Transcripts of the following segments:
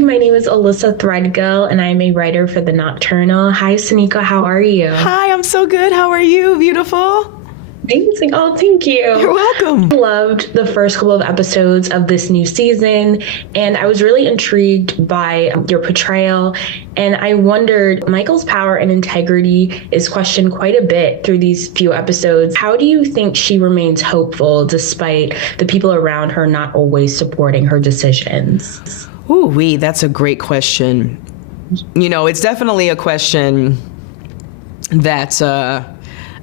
My name is Alyssa Threadgill, and I'm a writer for The Nocturnal. Hi, Sonequa. How are you? Hi, I'm so good. How are you? Beautiful. Amazing. Oh, thank you. You're welcome. I loved the first couple of episodes of this new season, and I was really intrigued by your portrayal. And I wondered, Michael's power and integrity is questioned quite a bit through these few episodes. How do you think she remains hopeful despite the people around her not always supporting her decisions? Ooh, that's a great question. You know, it's definitely a question that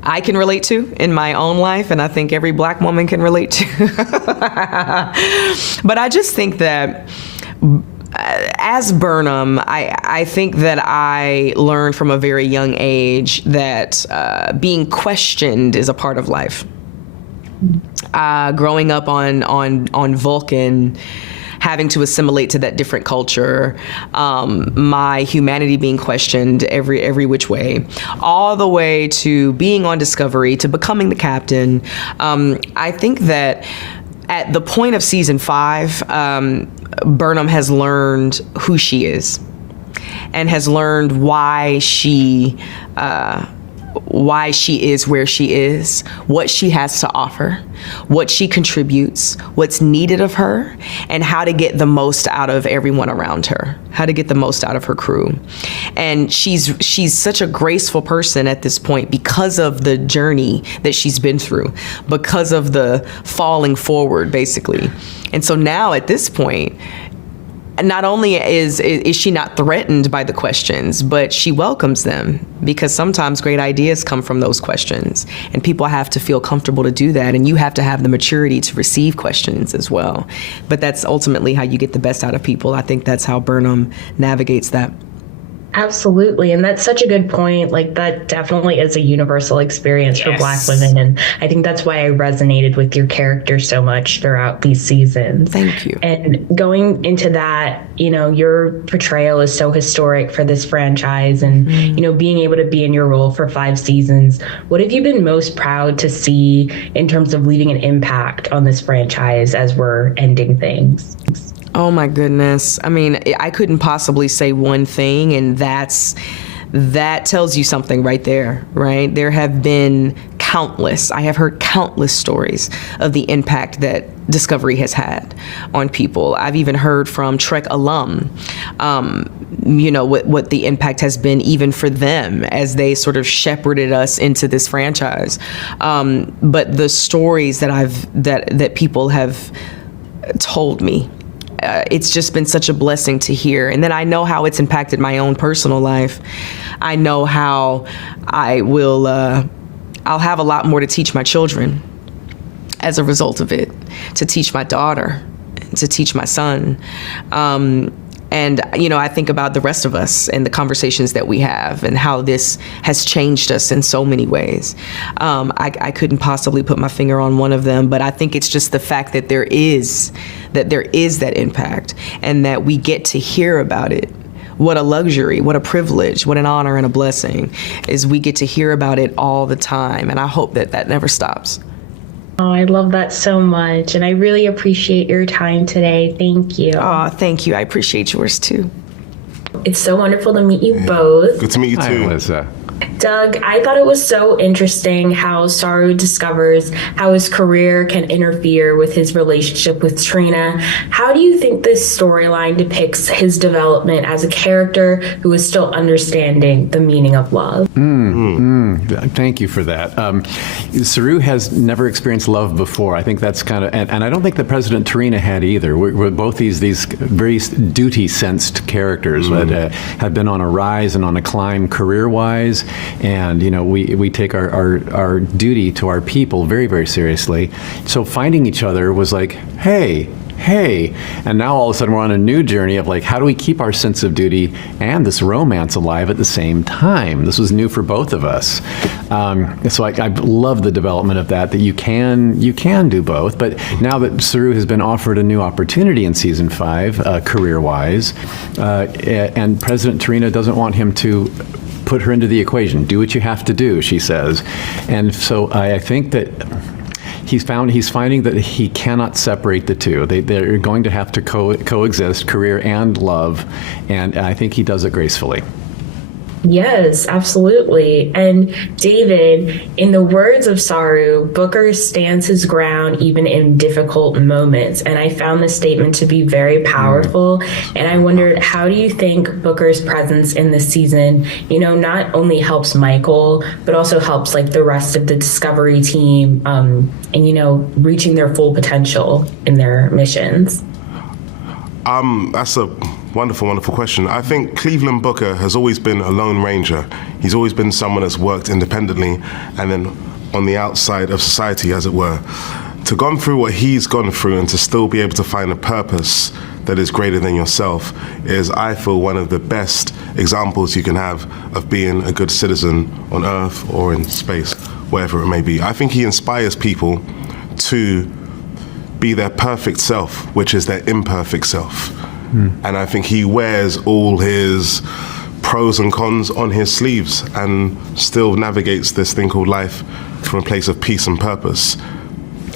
I can relate to in my own life, and I think every Black woman can relate to. But I just think that as Burnham, I think that I learned from a very young age that being questioned is a part of life. Growing up on Vulcan, having to assimilate to that different culture, my humanity being questioned every which way, all the way to being on Discovery, to becoming the captain. I think that at the point of season 5, Burnham has learned who she is and has learned why she is where she is, what she has to offer, what she contributes, what's needed of her, and how to get the most out of everyone around her, how to get the most out of her crew. And she's such a graceful person at this point because of the journey that she's been through, because of the falling forward, basically. And so now at this point, not only is she not threatened by the questions, but she welcomes them, because sometimes great ideas come from those questions, and people have to feel comfortable to do that, and you have to have the maturity to receive questions as well. But that's ultimately how you get the best out of people. I think that's how Burnham navigates that. Absolutely. And that's such a good point. Like, that definitely is a universal experience for Black women. And I think that's why I resonated with your character so much throughout these seasons. Thank you. And going into that, you know, your portrayal is so historic for this franchise, and, you know, being able to be in your role for 5 seasons, what have you been most proud to see in terms of leaving an impact on this franchise as we're ending things? Oh my goodness. I mean, I couldn't possibly say one thing, and that tells you something right there, right? There have been I have heard countless stories of the impact that Discovery has had on people. I've even heard from Trek alum, you know, what the impact has been even for them as they sort of shepherded us into this franchise. But the stories that people have told me, it's just been such a blessing to hear. And then I know how it's impacted my own personal life. I know how I'll have a lot more to teach my children as a result of it, to teach my daughter, to teach my son. And, you know, I think about the rest of us and the conversations that we have and how this has changed us in so many ways. I couldn't possibly put my finger on one of them, but I think it's just the fact that there is that impact, and that we get to hear about it. What a luxury, what a privilege, what an honor and a blessing is we get to hear about it all the time. And I hope that never stops. Oh, I love that so much. And I really appreciate your time today. Thank you. Oh, thank you. I appreciate yours too. It's so wonderful to meet you both. Good to meet you too. Hi, Melissa. Doug, I thought it was so interesting how Saru discovers how his career can interfere with his relationship with Trina. How do you think this storyline depicts his development as a character who is still understanding the meaning of love? Thank you for that. Saru has never experienced love before. I think that's kind of, and I don't think that President Trina had either. We're both these very duty-sensed characters that have been on a rise and on a climb career-wise. And, you know, we take our duty to our people very, very seriously. So finding each other was like, hey, and now all of a sudden we're on a new journey of like, how do we keep our sense of duty and this romance alive at the same time? This was new for both of us. So I love the development of that you can do both. But now that Saru has been offered a new opportunity in season 5, career-wise, and President Trina doesn't want him to put her into the equation. Do what you have to do, she says. And so I think that he's finding that he cannot separate the two. They're going to have to coexist, career and love, and I think he does it gracefully. Yes, absolutely. And David, in the words of Saru, Booker stands his ground even in difficult moments. And I found this statement to be very powerful. And I wondered, how do you think Booker's presence in this season, not only helps Michael, but also helps like the rest of the Discovery team and, reaching their full potential in their missions? That's a wonderful, wonderful question. I think Cleveland Booker has always been a lone ranger. He's always been someone that's worked independently and then on the outside of society, as it were. To gone through what he's gone through and to still be able to find a purpose that is greater than yourself is, I feel, one of the best examples you can have of being a good citizen on Earth or in space, wherever it may be. I think he inspires people to be their perfect self, which is their imperfect self. And I think he wears all his pros and cons on his sleeves and still navigates this thing called life from a place of peace and purpose.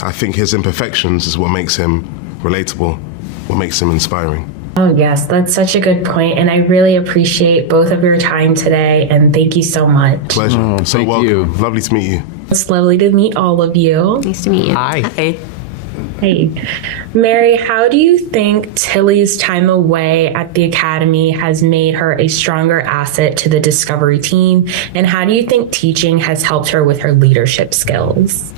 I think his imperfections is what makes him relatable, what makes him inspiring. Oh, yes, that's such a good point. And I really appreciate both of your time today. And thank you so much. Pleasure. Oh, so thank welcome. you. Lovely to meet you. It's lovely to meet all of you. Nice to meet you. Hi. Hey, Mary, how do you think Tilly's time away at the Academy has made her a stronger asset to the Discovery team? And how do you think teaching has helped her with her leadership skills?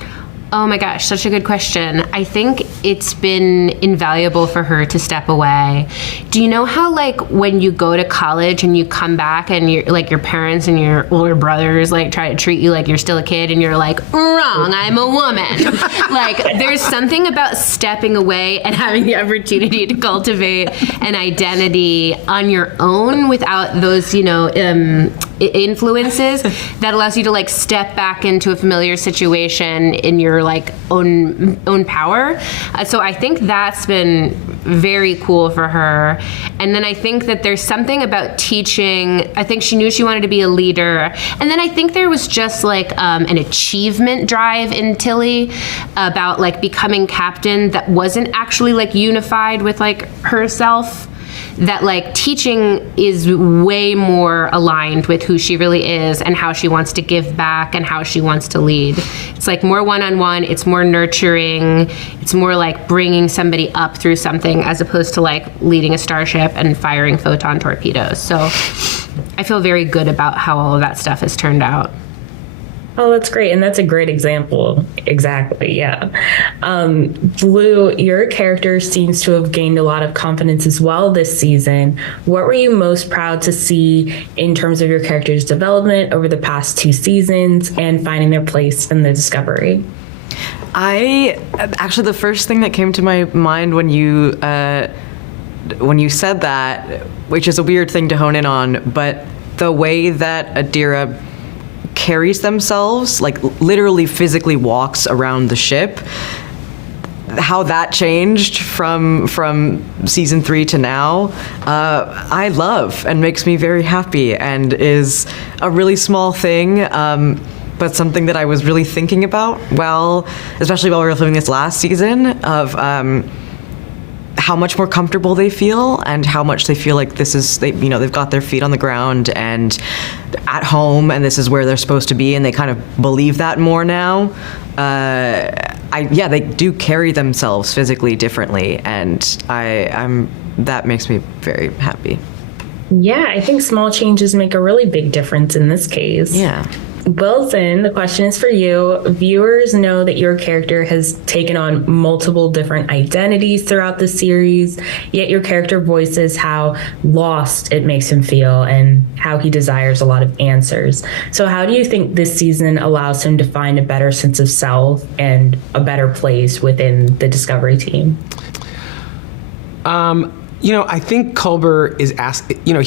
Oh my gosh, such a good question. I think it's been invaluable for her to step away. Do you know how when you go to college and you come back and you're your parents and your older brothers try to treat you like you're still a kid and you're like, wrong, I'm a woman. There's something about stepping away and having the opportunity to cultivate an identity on your own without those, influences that allows you to step back into a familiar situation in your own power. So I think that's been very cool for her. And then I think that there's something about teaching. I think she knew she wanted to be a leader. And then I think there was just an achievement drive in Tilly about becoming captain that wasn't actually unified with herself. That teaching is way more aligned with who she really is and how she wants to give back and how she wants to lead. It's more one-on-one, it's more nurturing, it's more bringing somebody up through something as opposed to leading a starship and firing photon torpedoes. So I feel very good about how all of that stuff has turned out. Oh, that's great. And that's a great example. Exactly. Yeah. Blue, your character seems to have gained a lot of confidence as well this season. What were you most proud to see in terms of your character's development over the past 2 seasons and finding their place in the Discovery? Actually, the first thing that came to my mind when you said that, which is a weird thing to hone in on, but the way that Adira carries themselves, literally physically walks around the ship, how that changed from season 3 to now, I love and makes me very happy and is a really small thing, but something that I was really thinking about especially while we were filming this last season, of how much more comfortable they feel and how much they feel like they've got their feet on the ground and at home and this is where they're supposed to be, and they kind of believe that more now. They do carry themselves physically differently, and that makes me very happy. Yeah, I think small changes make a really big difference in this case. Yeah. Wilson, the question is for you. Viewers know that your character has taken on multiple different identities throughout the series, yet your character voices how lost it makes him feel and how he desires a lot of answers. So how do you think this season allows him to find a better sense of self and a better place within the Discovery team? I think Culber is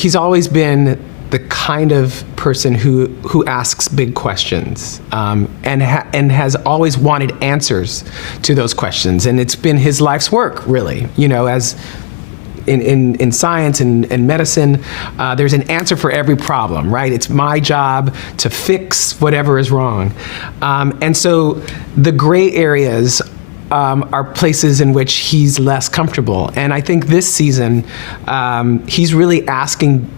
he's always been the kind of person who asks big questions and has always wanted answers to those questions. And it's been his life's work, really, as in science and medicine, there's an answer for every problem, right? It's my job to fix whatever is wrong. And so the gray areas are places in which he's less comfortable. And I think this season, he's really asking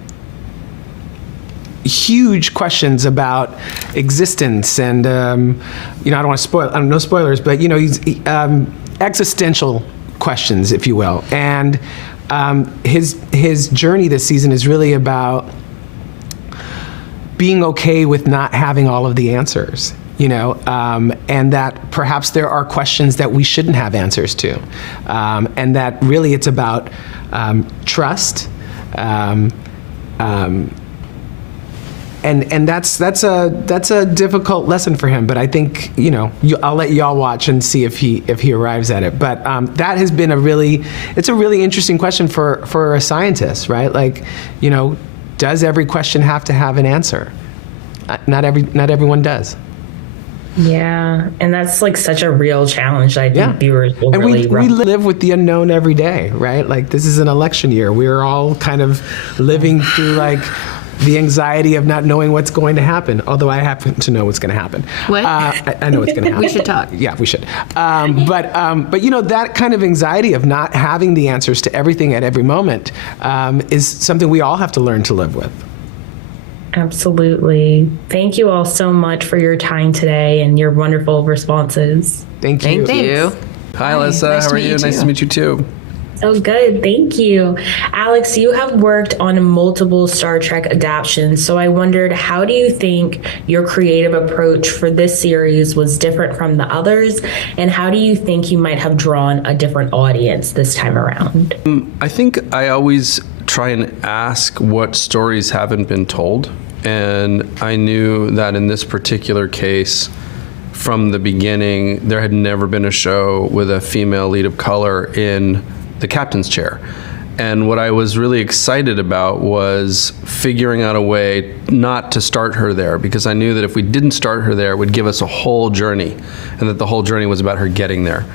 huge questions about existence and, I don't want to spoil, no spoilers, but, he's existential questions, if you will. And his journey this season is really about being okay with not having all of the answers. And that perhaps there are questions that we shouldn't have answers to, and that really it's about trust, and that's a difficult lesson for him. But I think I'll let y'all watch and see if he arrives at it. But that has been a really interesting question for a scientist, right? Like, does every question have to have an answer? Not everyone does. Yeah, and that's like such a real challenge. I think viewers will and really. we live with the unknown every day, right? Like this is an election year. We're all kind of living through like the anxiety of not knowing what's going to happen. Although I happen to know what's going to happen. What? I know what's going to happen. We should talk. Yeah, we should. But that kind of anxiety of not having the answers to everything at every moment is something we all have to learn to live with. Absolutely. Thank you all so much for your time today and your wonderful responses. Thank you. Thank you. Hi, Alyssa. How are you? Nice to meet you too. So good. Thank you. Alex, you have worked on multiple Star Trek adaptations, so I wondered, how do you think your creative approach for this series was different from the others, and how do you think you might have drawn a different audience this time around? I think I always try and ask what stories haven't been told, and I knew that in this particular case, from the beginning, there had never been a show with a female lead of color in the captain's chair. And what I was really excited about was figuring out a way not to start her there, because I knew that if we didn't start her there, it would give us a whole journey, and that the whole journey was about her getting there,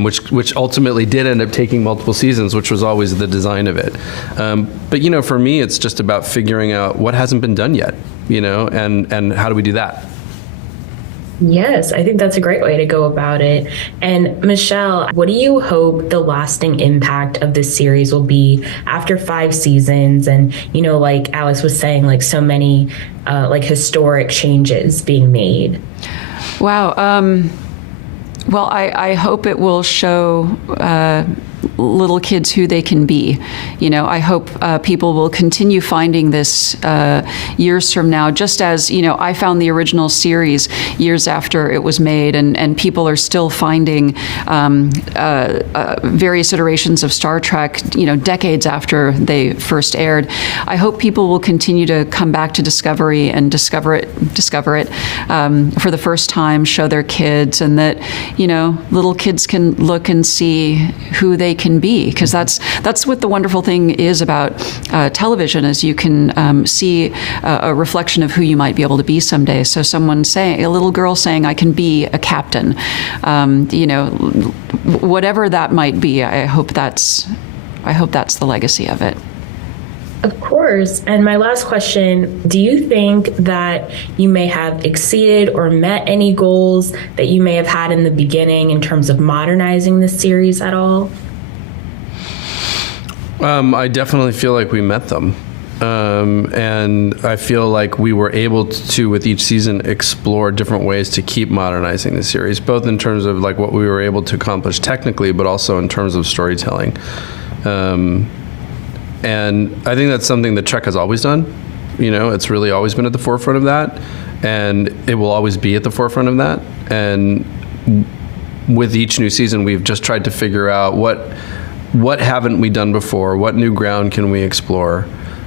which ultimately did end up taking multiple seasons, which was always the design of it. But for me, it's just about figuring out what hasn't been done yet, and how do we do that? Yes, I think that's a great way to go about it. And Michelle, what do you hope the lasting impact of this series will be after 5 seasons? And, like Alex was saying, like so many historic changes being made. Wow. Well, I hope it will show little kids who they can be. I hope people will continue finding this years from now, just as, I found the original series years after it was made, and people are still finding various iterations of Star Trek, decades after they first aired. I hope people will continue to come back to Discovery and discover it for the first time, show their kids, and that, little kids can look and see who they can be, because that's what the wonderful thing is about television, is you can see a reflection of who you might be able to be someday. So a little girl saying, I can be a captain, whatever that might be, I hope that's the legacy of it. Of course. And my last question, do you think that you may have exceeded or met any goals that you may have had in the beginning in terms of modernizing this series at all? I definitely feel like we met them. And I feel like we were able to, with each season, explore different ways to keep modernizing the series, both in terms of like what we were able to accomplish technically, but also in terms of storytelling. And I think that's something that Trek has always done. It's really always been at the forefront of that, and it will always be at the forefront of that. And with each new season, we've just tried to figure out what haven't we done before, what new ground can we explore,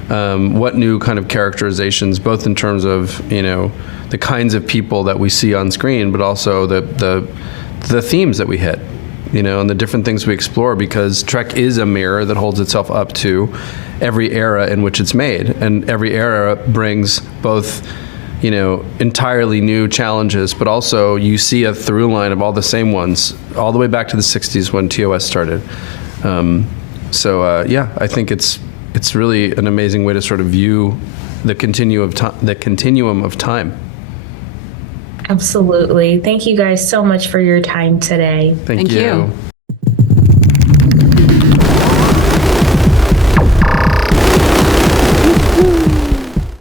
what new kind of characterizations, both in terms of the kinds of people that we see on screen, but also the themes that we hit. And the different things we explore, because Trek is a mirror that holds itself up to every era in which it's made. And every era brings both, entirely new challenges, but also you see a through line of all the same ones, all the way back to the 60s when TOS started. So yeah, I think it's really an amazing way to sort of view the continuum of time. Absolutely. Thank you guys so much for your time today. Thank you.